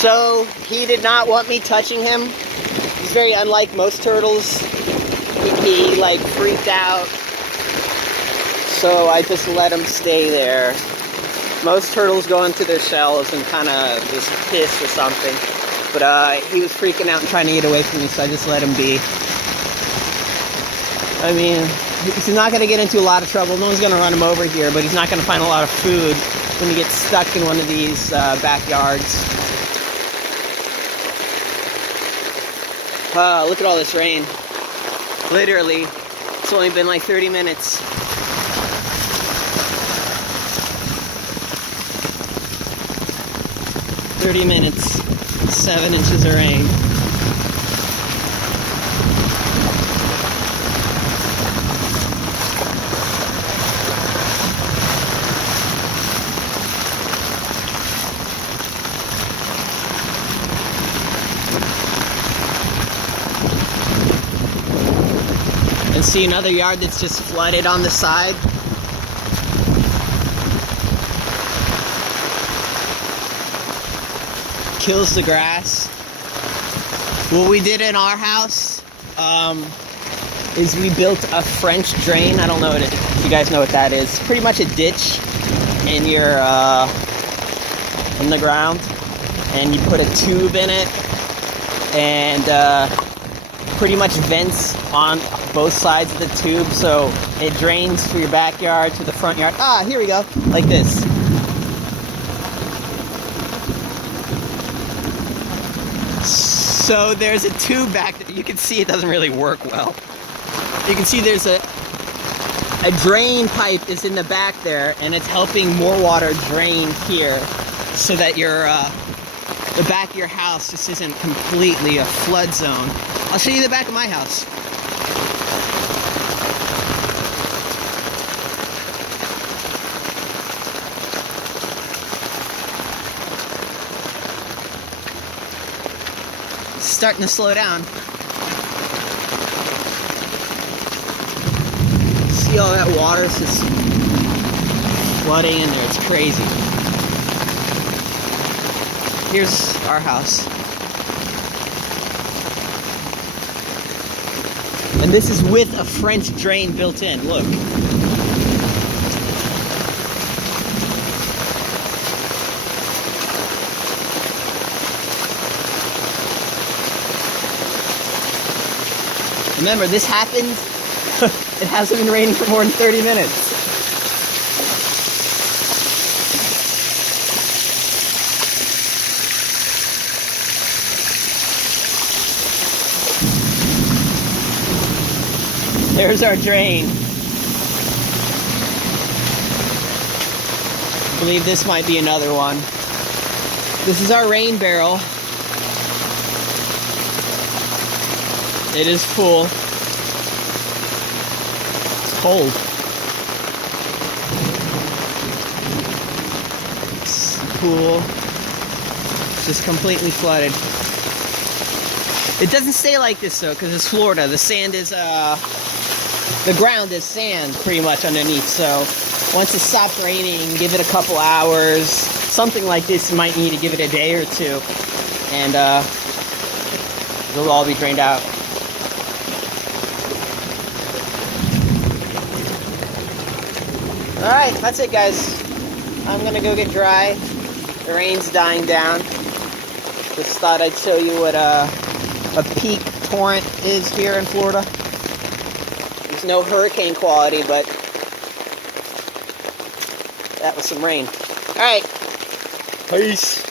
So he did not want me touching him. He's very unlike most turtles. He like freaked out. So I just let him stay there. Most turtles go into their shells and kind of just piss or something. But he was freaking out and trying to get away from me, so I just let him be. I mean, he's not going to get into a lot of trouble. No one's going to run him over here, but he's not going to find a lot of food when he gets stuck in one of these backyards. Look at all this rain. Literally, it's only been like 30 minutes. "30 minutes, 7 inches of rain." And see another yard that's just flooded on the side. Kills the grass. What we did in our house is we built a French drain. I don't know if you guys know what that is. Pretty much a ditch in your in the ground, and you put a tube in it, and pretty much vents on both sides of the tube, so it drains through your backyard to the front yard. Here we go, like this. So there's a tube back there. You can see it doesn't really work well. You can see there's a drain pipe is in the back there, and it's helping more water drain here, so that the back of your house just isn't completely a flood zone. I'll show you the back of my house. It's starting to slow down. See all that water? It's just flooding in there. It's crazy. Here's our house. And this is with a French drain built in. Look. Remember, this happened. It hasn't been raining for more than 30 minutes. There's our drain. I believe this might be another one. This is our rain barrel. It is full. It's cold. It's cool. It's just completely flooded. It doesn't stay like this though, because it's Florida. The sand is the ground is sand pretty much underneath, so once it stops raining, give it a couple hours. Something like this, you might need to give it a day or two, and it'll all be drained out. Alright, that's it guys. I'm gonna go get dry. The rain's dying down. Just thought I'd show you what a peak torrent is here in Florida. There's no hurricane quality, but that was some rain. Alright, peace.